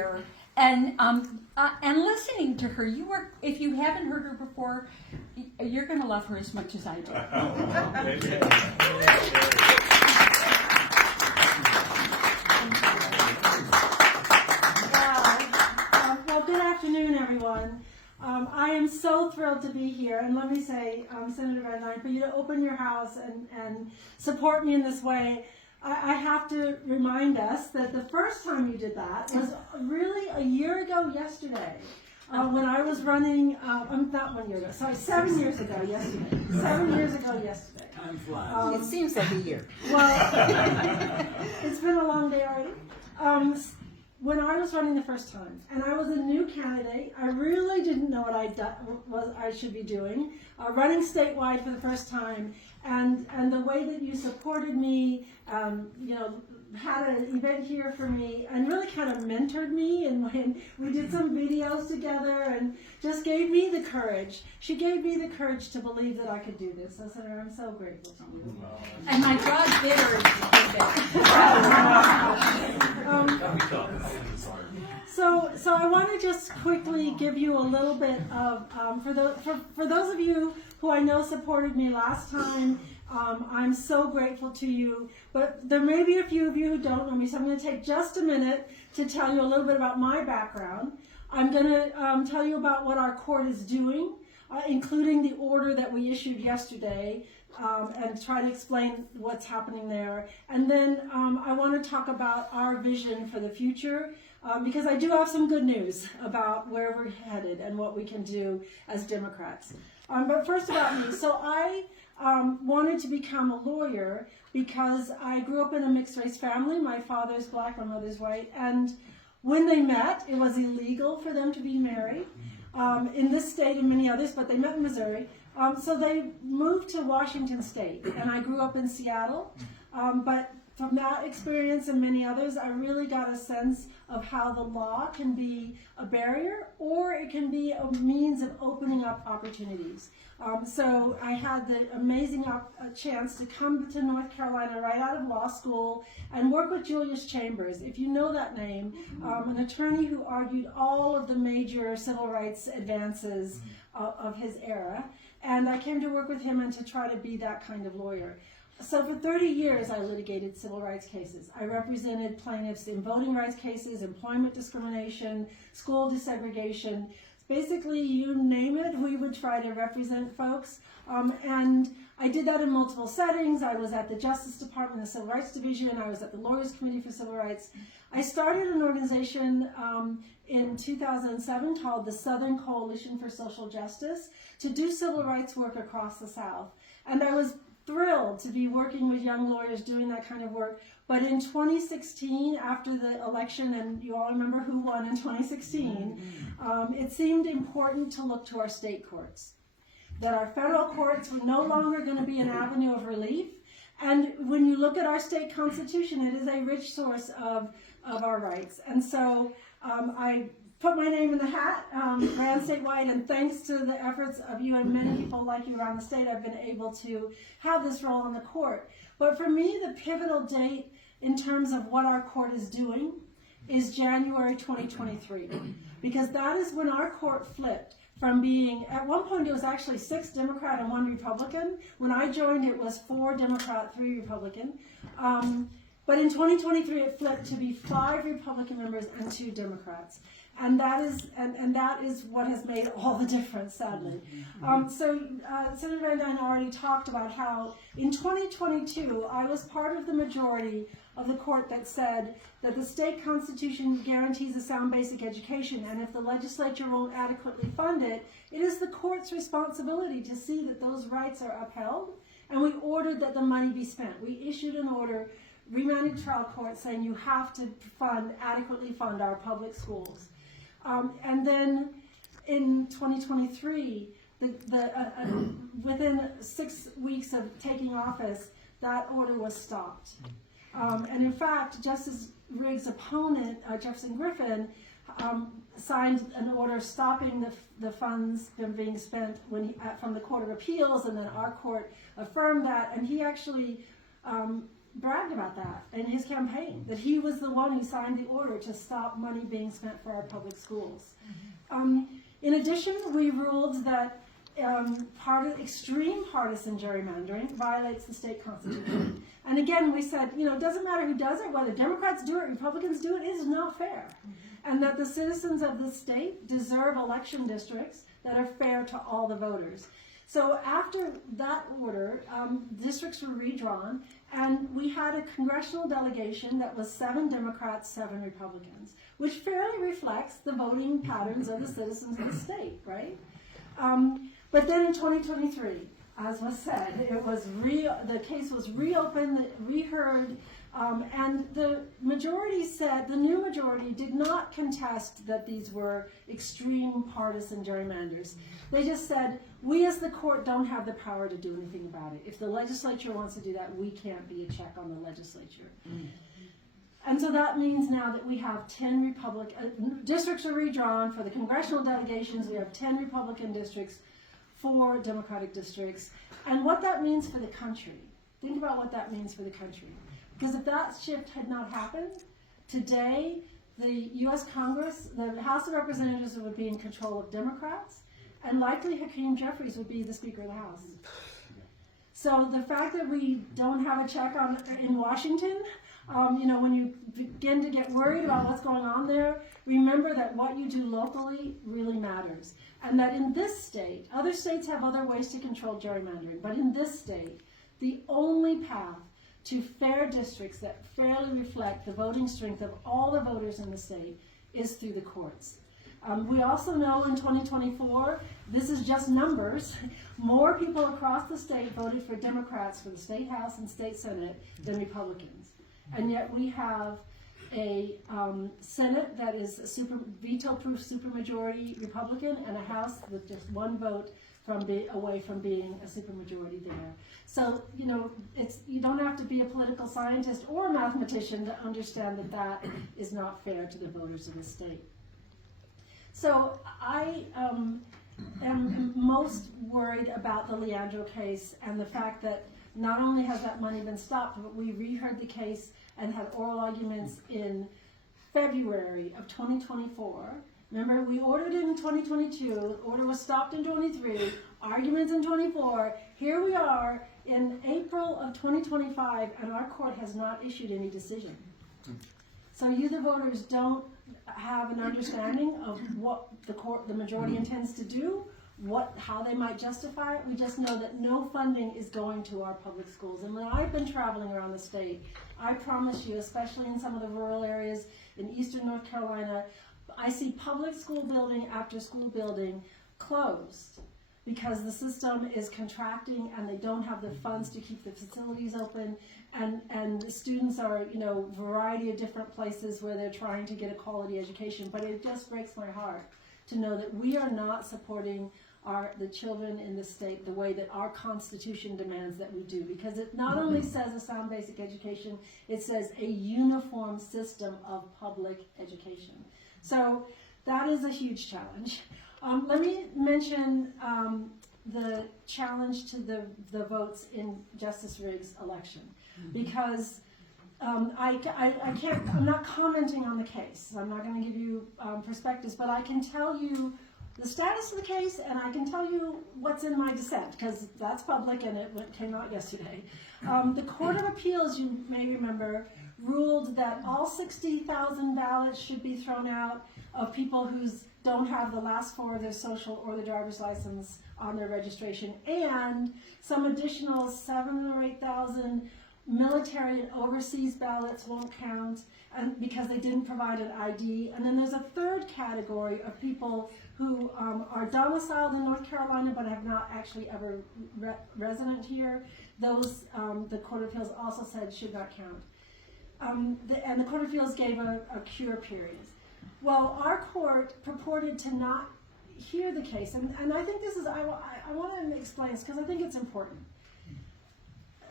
lawyer, and listening to her, if you haven't heard her before, you're going to love her as much as I do. Well, good afternoon, everyone. I am so thrilled to be here, and let me say, Senator Van Dyne, for you to open your house and support me in this way. I have to remind us that the first time you did that was really a year ago yesterday, when I was running, not 1 year ago, sorry, 7 years ago yesterday. 7 years ago yesterday. Time flies. It seems like a year. Well, it's been a long day already. When I was running the first time, and I was a new candidate, I really didn't know what I should be doing, running statewide for the first time, and the way that you supported me, had an event here for me, and really kind of mentored me, and when we did some videos together, and just gave me the courage. She gave me the courage to believe that I could do this. So, Senator, I'm so grateful to you. And my drug bitter is So I want to just quickly give you a little bit of, for those of you who I know supported me last time, I'm so grateful to you, but there may be a few of you who don't know me, so I'm going to take just a minute to tell you a little bit about my background. I'm going to tell you about what our court is doing, including the order that we issued yesterday, and try to explain what's happening there. And then I want to talk about our vision for the future, because I do have some good news about where we're headed and what we can do as Democrats. But first about me. So I wanted to become a lawyer because I grew up in a mixed-race family. My father's black, my mother's white. And when they met, it was illegal for them to be married in this state and many others, but they met in Missouri. So they moved to Washington State, and I grew up in Seattle. But from that experience and many others, I really got a sense of how the law can be a barrier, or it can be a means of opening up opportunities. So I had the amazing chance to come to North Carolina right out of law school and work with Julius Chambers, if you know that name, an attorney who argued all of the major civil rights advances of his era. And I came to work with him and to try to be that kind of lawyer. So for 30 years, I litigated civil rights cases. I represented plaintiffs in voting rights cases, employment discrimination, school desegregation. Basically, you name it, we would try to represent folks. And I did that in multiple settings. I was at the Justice Department, the Civil Rights Division. I was at the Lawyers Committee for Civil Rights. I started an organization in 2007 called the Southern Coalition for Social Justice to do civil rights work across the South. And I was thrilled to be working with young lawyers doing that kind of work. But in 2016, after the election, and you all remember who won in 2016, it seemed important to look to our state courts. That our federal courts were no longer going to be an avenue of relief. And when you look at our state constitution, it is a rich source of our rights. And so I put my name in the hat, ran statewide, and thanks to the efforts of you and many people like you around the state, I've been able to have this role in the court. But for me, the pivotal date in terms of what our court is doing is January 2023, because that is when our court flipped from being, at one point it was actually 6 Democrat and 1 Republican. When I joined, it was 4 Democrat, 3 Republican. But in 2023, it flipped to be 5 Republican members and 2 Democrats. And that is what has made all the difference, sadly. Senator Van Dyne already talked about how in 2022, I was part of the majority of the court that said that the state constitution guarantees a sound basic education, and if the legislature won't adequately fund it, it is the court's responsibility to see that those rights are upheld, and we ordered that the money be spent. We issued an order, remanded trial court, saying you have to adequately fund our public schools. And then in 2023, within 6 weeks of taking office, that order was stopped. And in fact, Justice Riggs' opponent, Jefferson Griffin, signed an order stopping the funds from being spent from the Court of Appeals, and then our court affirmed that. And he actually bragged about that in his campaign, that he was the one who signed the order to stop money being spent for our public schools. In addition, we ruled that extreme partisan gerrymandering violates the state constitution. And again, we said, it doesn't matter who does it, whether Democrats do it, Republicans do it, it is not fair. And that the citizens of the state deserve election districts that are fair to all the voters. So after that order, districts were redrawn, and we had a congressional delegation that was 7 Democrats, 7 Republicans, which fairly reflects the voting patterns of the citizens of the state, right? But then in 2023, as was said, the case was reopened, reheard, and the majority said, the new majority did not contest that these were extreme partisan gerrymanders. They just said, we as the court don't have the power to do anything about it. If the legislature wants to do that, we can't be a check on the legislature. And so that means now that we have 10 districts are redrawn for the congressional delegations. We have 10 Republican districts, 4 Democratic districts. And what that means for the country, think about what that means for the country. Because if that shift had not happened, today the U.S. Congress, the House of Representatives would be in control of Democrats, and likely Hakeem Jeffries would be the Speaker of the House. So the fact that we don't have a check in Washington, when you begin to get worried about what's going on there, remember that what you do locally really matters. And that in this state, other states have other ways to control gerrymandering, but in this state, the only path to fair districts that fairly reflect the voting strength of all the voters in the state is through the courts. We also know in 2024, this is just numbers, more people across the state voted for Democrats for the state House and state Senate than Republicans. And yet we have a Senate that is a veto-proof supermajority Republican and a House with just 1 vote away from being a supermajority there. So, you don't have to be a political scientist or a mathematician to understand that that is not fair to the voters of the state. So I am most worried about the Leandro case and the fact that not only has that money been stopped, but we reheard the case and had oral arguments in February of 2024. Remember, we ordered it in 2022, the order was stopped in 23, arguments in 24. Here we are in April of 2025, and our court has not issued any decision. So you, the voters, don't have an understanding of what the majority intends to do, how they might justify it. We just know that no funding is going to our public schools. And when I've been traveling around the state, I promise you, especially in some of the rural areas in eastern North Carolina, I see public school building after school building closed because the system is contracting and they don't have the funds to keep the facilities open, and the students are, a variety of different places where they're trying to get a quality education. But it just breaks my heart to know that we are not supporting the children in the state the way that our Constitution demands that we do, because it not only says a sound basic education, it says a uniform system of public education. So that is a huge challenge. Let me mention the challenge to the votes in Justice Riggs' election, because I'm not commenting on the case. I'm not going to give you perspectives, but I can tell you the status of the case, and I can tell you what's in my dissent, because that's public and it came out yesterday. The Court of Appeals, you may remember, ruled that all 60,000 ballots should be thrown out of people who don't have the last 4 of their social or their driver's license on their registration, and some additional 7,000 or 8,000 military and overseas ballots won't count because they didn't provide an ID. And then there's a third category of people who are domiciled in North Carolina but have not actually ever resident here. Those the Court of Appeals also said should not count. And the Court of Appeals gave a cure period. Well, our court purported to not hear the case, and I think this is, I want to explain this because I think it's important.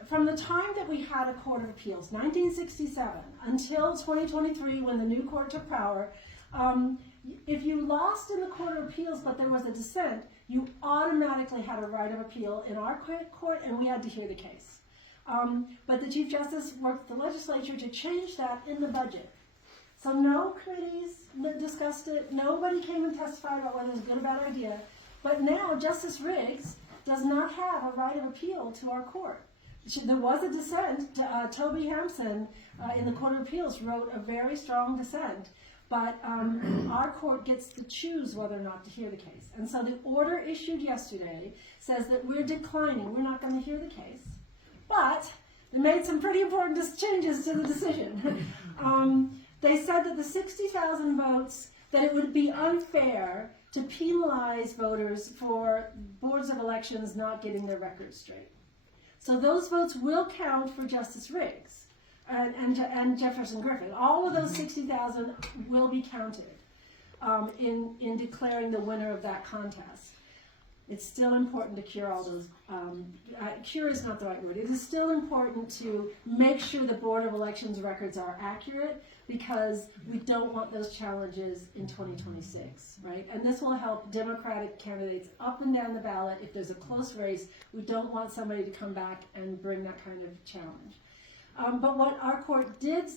From the time that we had a Court of Appeals, 1967, until 2023 when the new court took power, if you lost in the Court of Appeals but there was a dissent, you automatically had a right of appeal in our court, and we had to hear the case. But the Chief Justice worked with the legislature to change that in the budget. So no committees discussed it, nobody came and testified about whether it was a good or bad idea. But now Justice Riggs does not have a right of appeal to our court. There was a dissent. Toby Hampson in the Court of Appeals wrote a very strong dissent. But our court gets to choose whether or not to hear the case. And so the order issued yesterday says that we're declining. We're not going to hear the case. But they made some pretty important changes to the decision. They said that the 60,000 votes, that it would be unfair to penalize voters for boards of elections not getting their records straight. So those votes will count for Justice Riggs and Jefferson Griffin. All of those 60,000 will be counted in declaring the winner of that contest. It's still important to cure all those, cure is not the right word. It is still important to make sure the Board of Elections records are accurate, because we don't want those challenges in 2026, right? And this will help Democratic candidates up and down the ballot. If there's a close race, we don't want somebody to come back and bring that kind of challenge. But what our court did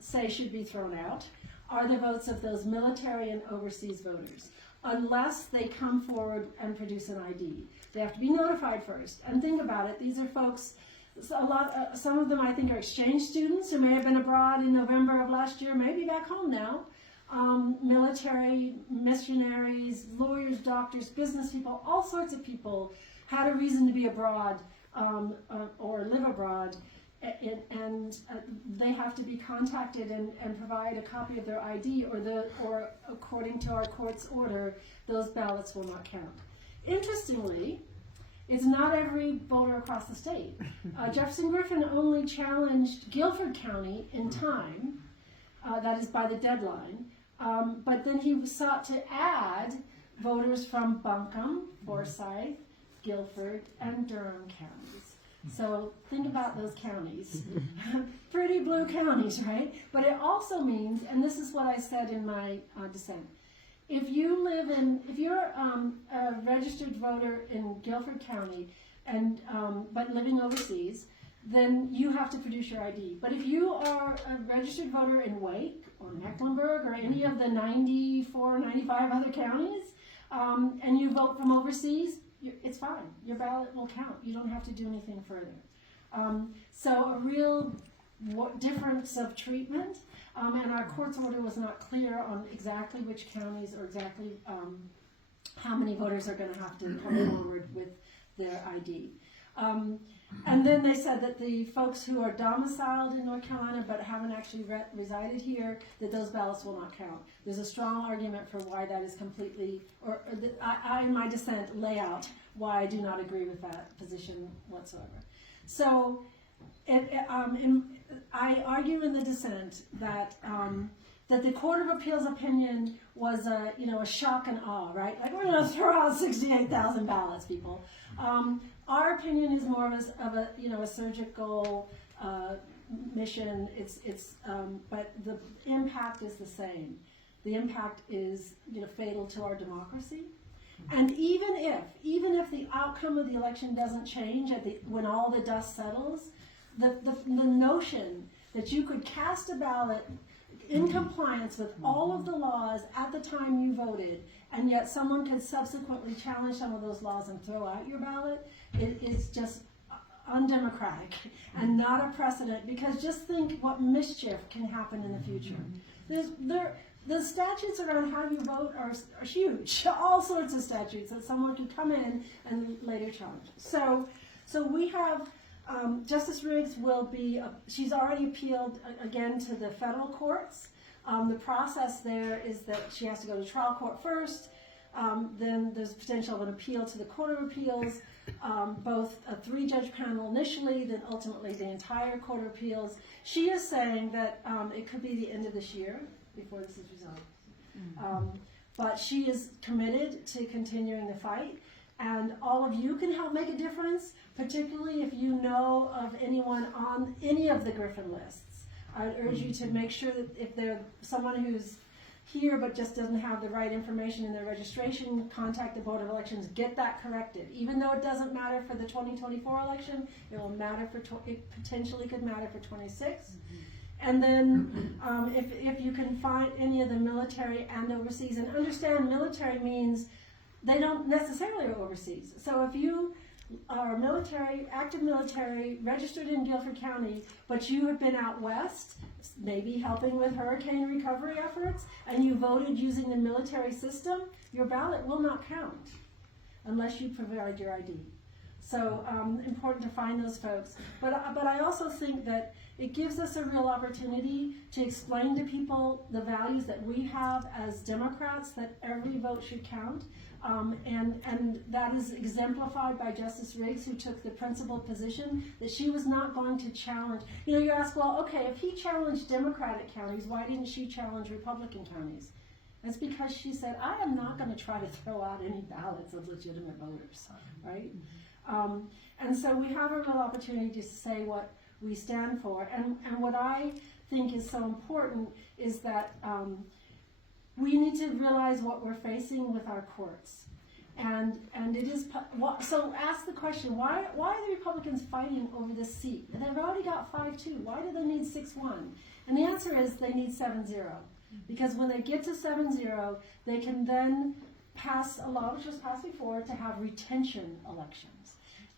say should be thrown out are the votes of those military and overseas voters, unless they come forward and produce an ID. They have to be notified first. And think about it, these are folks, some of them I think are exchange students who may have been abroad in November of last year, maybe back home now. Military, missionaries, lawyers, doctors, business people, all sorts of people had a reason to be abroad or live abroad. And they have to be contacted and provide a copy of their ID, or according to our court's order, those ballots will not count. Interestingly, it's not every voter across the state. Jefferson Griffin only challenged Guilford County in time, that is by the deadline, but then he sought to add voters from Buncombe, Forsyth, Guilford, and Durham counties. So think about those counties. Pretty blue counties, right? But it also means, and this is what I said in my dissent, if you're a registered voter in Guilford County and but living overseas, then you have to produce your ID. But if you are a registered voter in Wake or Mecklenburg or any of the 94, 95 other counties, and you vote from overseas, it's fine. Your ballot will count. You don't have to do anything further. So a real difference of treatment, and our court's order was not clear on exactly which counties or exactly how many voters are going to have to come forward with their ID. And then they said that the folks who are domiciled in North Carolina but haven't actually resided here, that those ballots will not count. There's a strong argument for why that is completely, I in my dissent lay out why I do not agree with that position whatsoever. So I argue in the dissent that that the Court of Appeals opinion was a shock and awe, right? Like, we're going to throw out 68,000 ballots, people. Our opinion is more of a surgical mission. But the impact is the same. The impact is fatal to our democracy. And even if the outcome of the election doesn't change when all the dust settles, the notion that you could cast a ballot in compliance with all of the laws at the time you voted, and yet someone could subsequently challenge some of those laws and throw out your ballot, it is just undemocratic and not a precedent, because just think what mischief can happen in the future. The statutes around how you vote are huge, all sorts of statutes that someone could come in and later challenge. So we have Justice Riggs will be, she's already appealed again to the federal courts. The process there is that she has to go to trial court first, then there's potential of an appeal to the Court of Appeals, both a 3-judge panel initially, then ultimately the entire Court of Appeals. She is saying that it could be the end of this year before this is resolved. But she is committed to continuing the fight, and all of you can help make a difference, particularly if you know of anyone on any of the Griffin lists. I'd urge you to make sure that if there's someone who's here but just doesn't have the right information in their registration, contact the Board of Elections, get that corrected. Even though it doesn't matter for the 2024 election, it will matter for, it potentially could matter for 26. And then if you can find any of the military and overseas, and understand military means they don't necessarily are overseas. So if you are military, active military, registered in Guilford County, but you have been out west, maybe helping with hurricane recovery efforts, and you voted using the military system, your ballot will not count unless you provide your ID. So important to find those folks. But I also think that it gives us a real opportunity to explain to people the values that we have as Democrats, that every vote should count. And that is exemplified by Justice Riggs, who took the principled position that she was not going to challenge. You know, you ask, well, okay, if he challenged Democratic counties, why didn't she challenge Republican counties? That's because she said, I am not going to try to throw out any ballots of legitimate voters, right? And so we have a real opportunity to say what we stand for. And what I think is so important is that we need to realize what we're facing with our courts. And it is, so ask the question, why are the Republicans fighting over this seat? They've already got 5-2. Why do they need 6-1? And the answer is they need 7-0. Because when they get to 7-0, they can then pass a law, which was passed before, to have retention elections.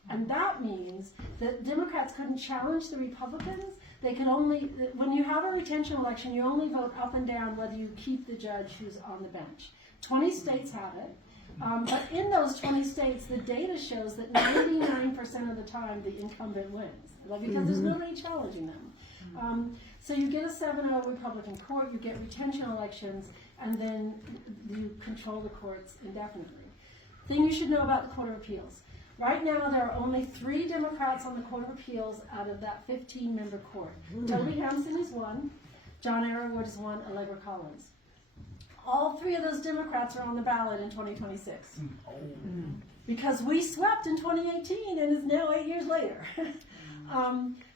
And that means that Democrats couldn't challenge the Republicans. They can only, when you have a retention election, you only vote up and down whether you keep the judge who's on the bench. 20 states have it. But in those 20 states, the data shows that 99% of the time the incumbent wins, because there's nobody challenging them. So you get a 7-0 Republican court, you get retention elections, and then you control the courts indefinitely. Thing you should know about the Court of Appeals. Right now, there are only 3 Democrats on the Court of Appeals out of that 15-member court. Toby Hampson is one, John Arrowwood is one, Allegra Collins. All 3 of those Democrats are on the ballot in 2026. Because we swept in 2018 and it's now 8 years later.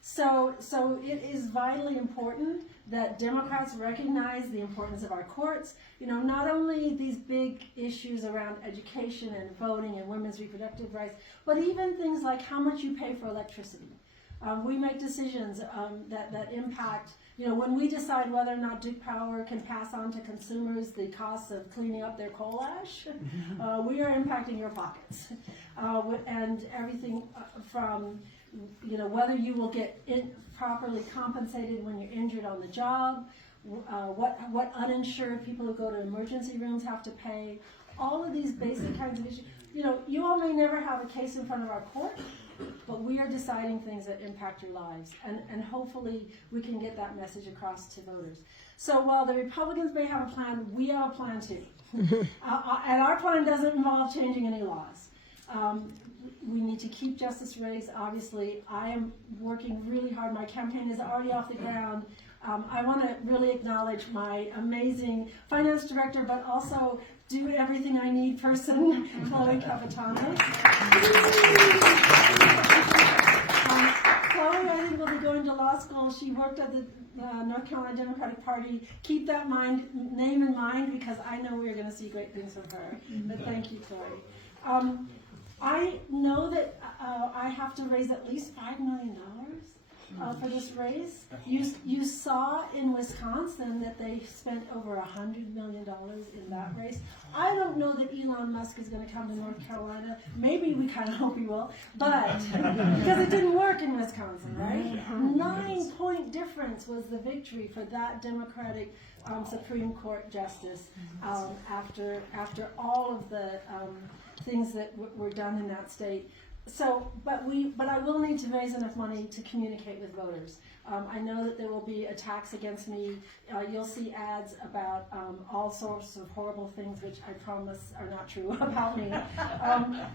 So it is vitally important that Democrats recognize the importance of our courts. You know, not only these big issues around education and voting and women's reproductive rights, but even things like how much you pay for electricity. We make decisions that impact, you know, when we decide whether or not Duke Power can pass on to consumers the costs of cleaning up their coal ash, we are impacting your pockets. And everything from, you know, whether you will get properly compensated when you're injured on the job, what uninsured people who go to emergency rooms have to pay, all of these basic kinds of issues. You know, you all may never have a case in front of our court, but we are deciding things that impact your lives, and hopefully we can get that message across to voters. So while the Republicans may have a plan, we have a plan too. And our plan doesn't involve changing any laws. We need to keep Justice Riggs. Obviously, I am working really hard. My campaign is already off the ground. I want to really acknowledge my amazing finance director, but also do everything I need person, Chloe Capitano. Chloe, I think, will be going to law school. She worked at the North Carolina Democratic Party. Keep that name in mind, because I know we're going to see great things from her. But thank you, Chloe. I know that I have to raise at least $5 million for this race. You saw in Wisconsin that they spent over $100 million in that race. I don't know that Elon Musk is going to come to North Carolina. Maybe we kind of hope he will, but because it didn't work in Wisconsin, right? 9-point difference was the victory for that Democratic Supreme Court justice after all of the things that were done in that state. So, but I will need to raise enough money to communicate with voters. I know that there will be attacks against me. You'll see ads about all sorts of horrible things, which I promise are not true about me.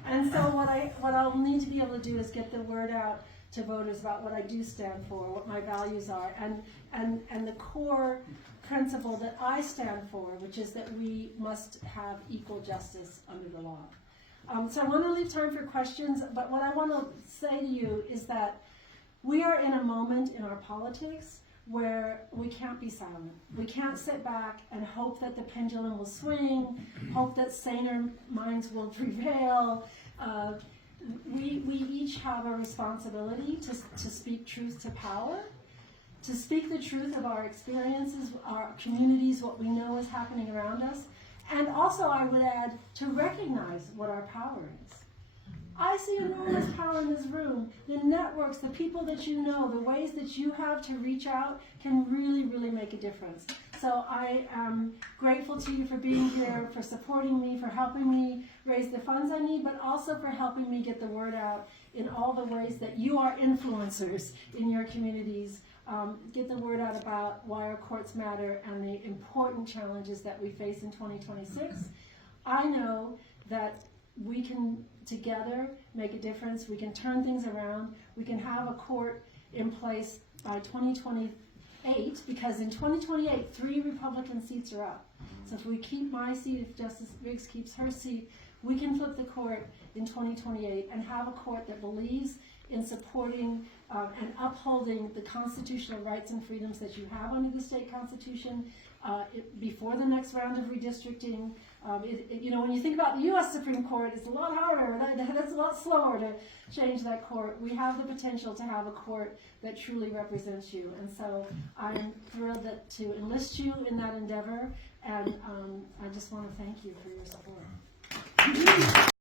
And so what I'll need to be able to do is get the word out to voters about what I do stand for, what my values are, and the core principle that I stand for, which is that we must have equal justice under the law. So I want to leave time for questions, but what I want to say to you is that we are in a moment in our politics where we can't be silent. We can't sit back and hope that the pendulum will swing, hope that saner minds will prevail. We each have a responsibility to speak truth to power, to speak the truth of our experiences, our communities, what we know is happening around us, and also, I would add, to recognize what our power is. I see enormous power in this room. The networks, the people that you know, the ways that you have to reach out can really, really make a difference. So I am grateful to you for being here, for supporting me, for helping me raise the funds I need, but also for helping me get the word out in all the ways that you are influencers in your communities. Get the word out about why our courts matter and the important challenges that we face in 2026. I know that we can together make a difference. We can turn things around. We can have a court in place by 2028, because in 2028, 3 Republican seats are up. So if we keep my seat, if Justice Riggs keeps her seat, we can flip the court in 2028 and have a court that believes in supporting and upholding the constitutional rights and freedoms that you have under the state constitution before the next round of redistricting. When you think about the U.S. Supreme Court, it's a lot harder. That's a lot slower to change that court. We have the potential to have a court that truly represents you. And so I'm thrilled to enlist you in that endeavor. And I just want to thank you for your support.